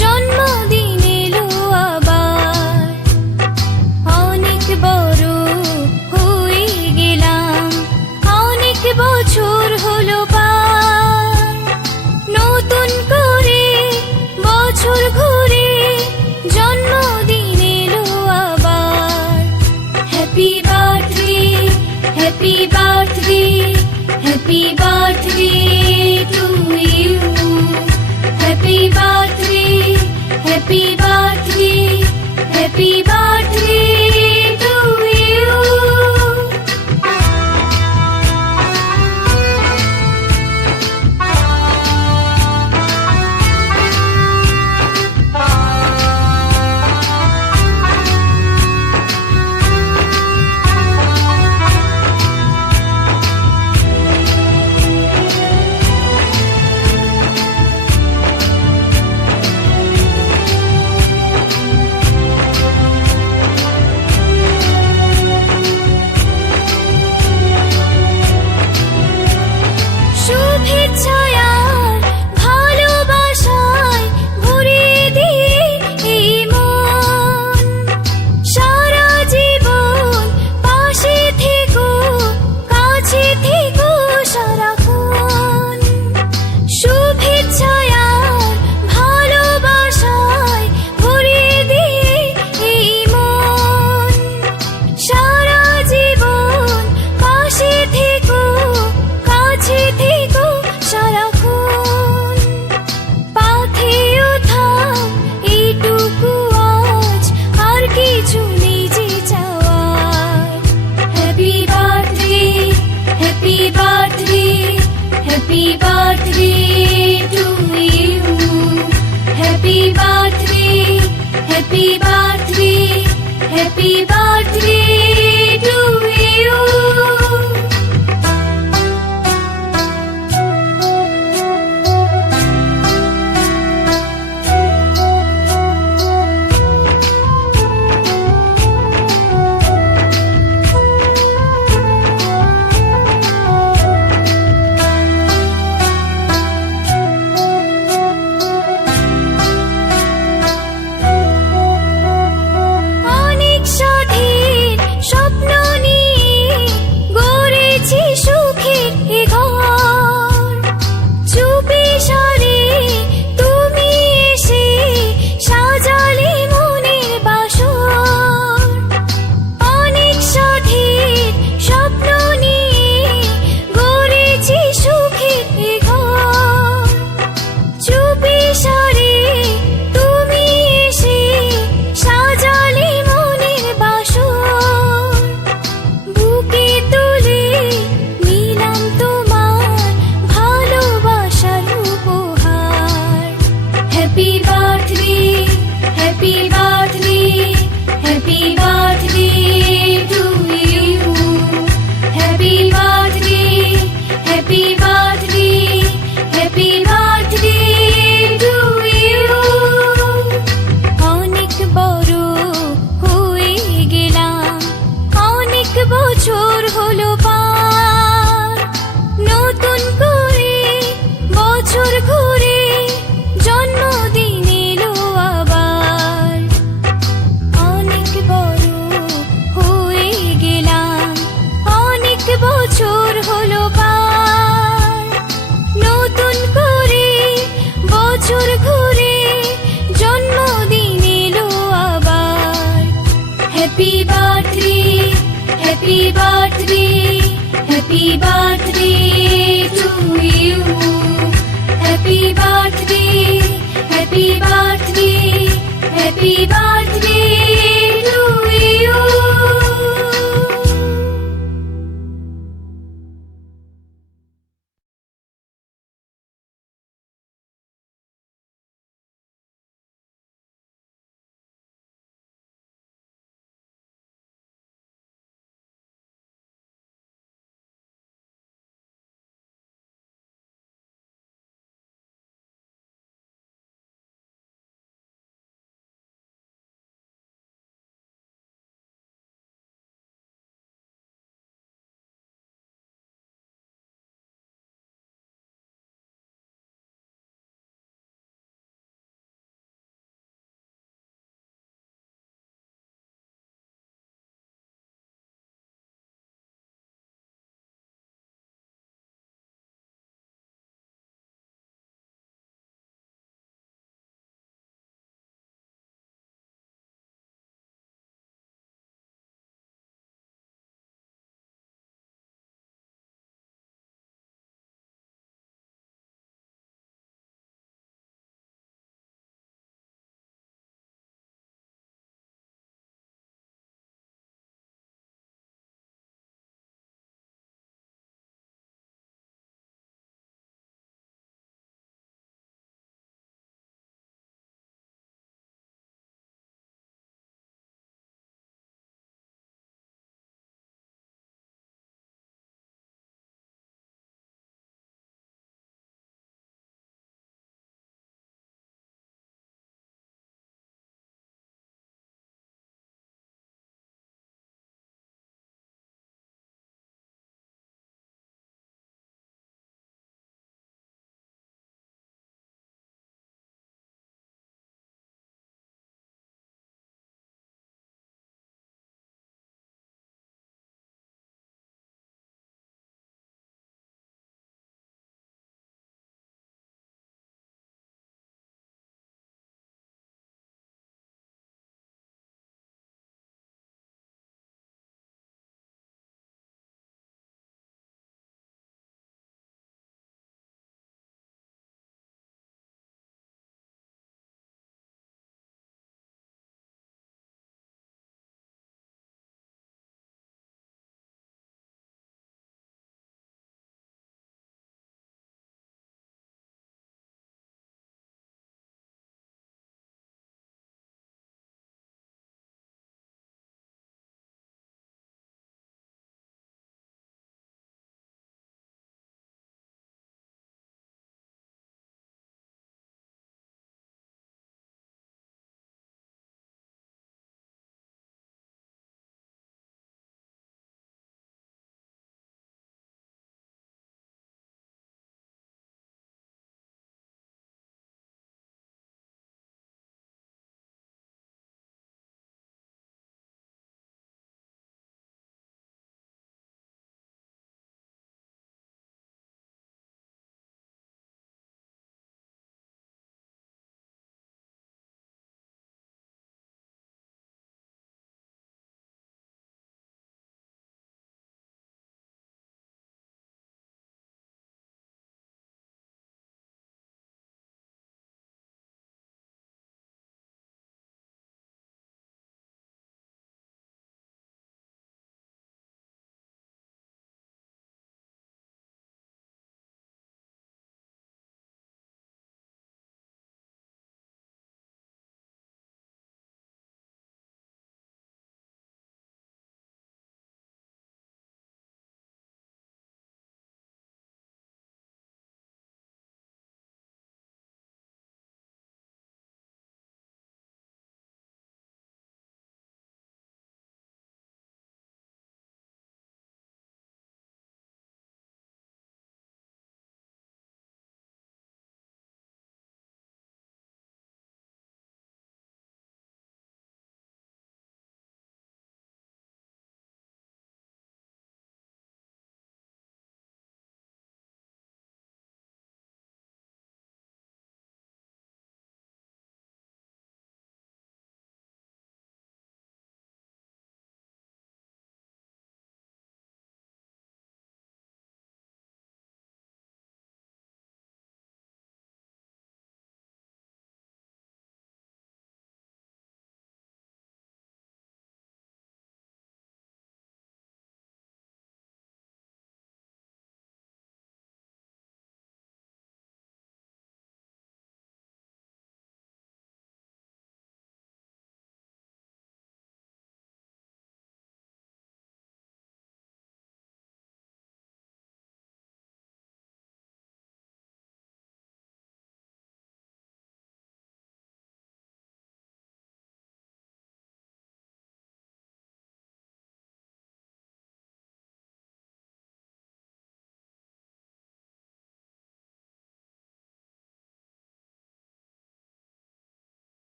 জন্মদিন এলো আবার। অনেক বড় হয়ে গেলাম, অনেক বছর হলো পার। নতুন করে বছর ঘুরে জন্মদিন এলো আবার। Happy birthday, happy birthday, happy birthday to you. Happy birthday, happy birthday, happy birthday to you. শুভেচ্ছায় আর ভালোবাসায় ভরিয়ে দিয়ে এই মন। সারা জীবন পাশে থেকো, কাছে থেকো সারাক্ষণ। শুভেচ্ছায় আর ভালোবাসায় ভরিয়ে দিয়ে এই মন। সারা জীবন পাশে থেকো, কাছে থেকো সারাক্ষণ। পাথেও থাক এইটুকু আজ, আর কিছু নেই যে চাওয়ার। Happy birthday, happy birthday, happy birthday to you. Happy birthday, happy birthday, happy birthday to you. অনেক স্বাধীন স্বপ্ন নিয়ে গড়েছি সুখের এ ঘর। চুপি সারে তুমি এসে সাজালে মনের বাসর। অনেক স্বাধীন স্বপ্ন নিয়ে গড়েছি সুখের এ ঘর। চুপি সারে তুমি এসে সাজালে মনের বাসর। বুকে তুলে নিলাম তোমার ভালোবাসার উপহার। Happy birthday, happy birthday, happy birthday to you. Happy birthday, happy birthday, happy birthday to you. অনেক বড় হয়ে গেলাম, অনেক বছর হলো পার। নতুন করে বছর ঘুরে জন্মদিন এলো আবার। অনেক বড় হয়ে গেলাম, অনেক বছর হলো পার। নতুন করে বছর ঘুরে জন্মদিন এলো আবার। Happy birthday, happy birthday, happy birthday to you. Happy birthday, happy birthday, happy birthday.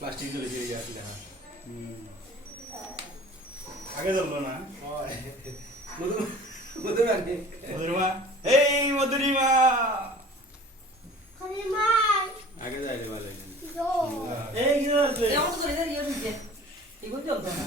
Plastic চলে গিয়ে আসি দেখা আগে ধরলো না মধুরিমা এই মধুরিমা আগে যাইলে ভালো এই কি আছে এমন করে ইয়ে দিকে এগুলো চলতো না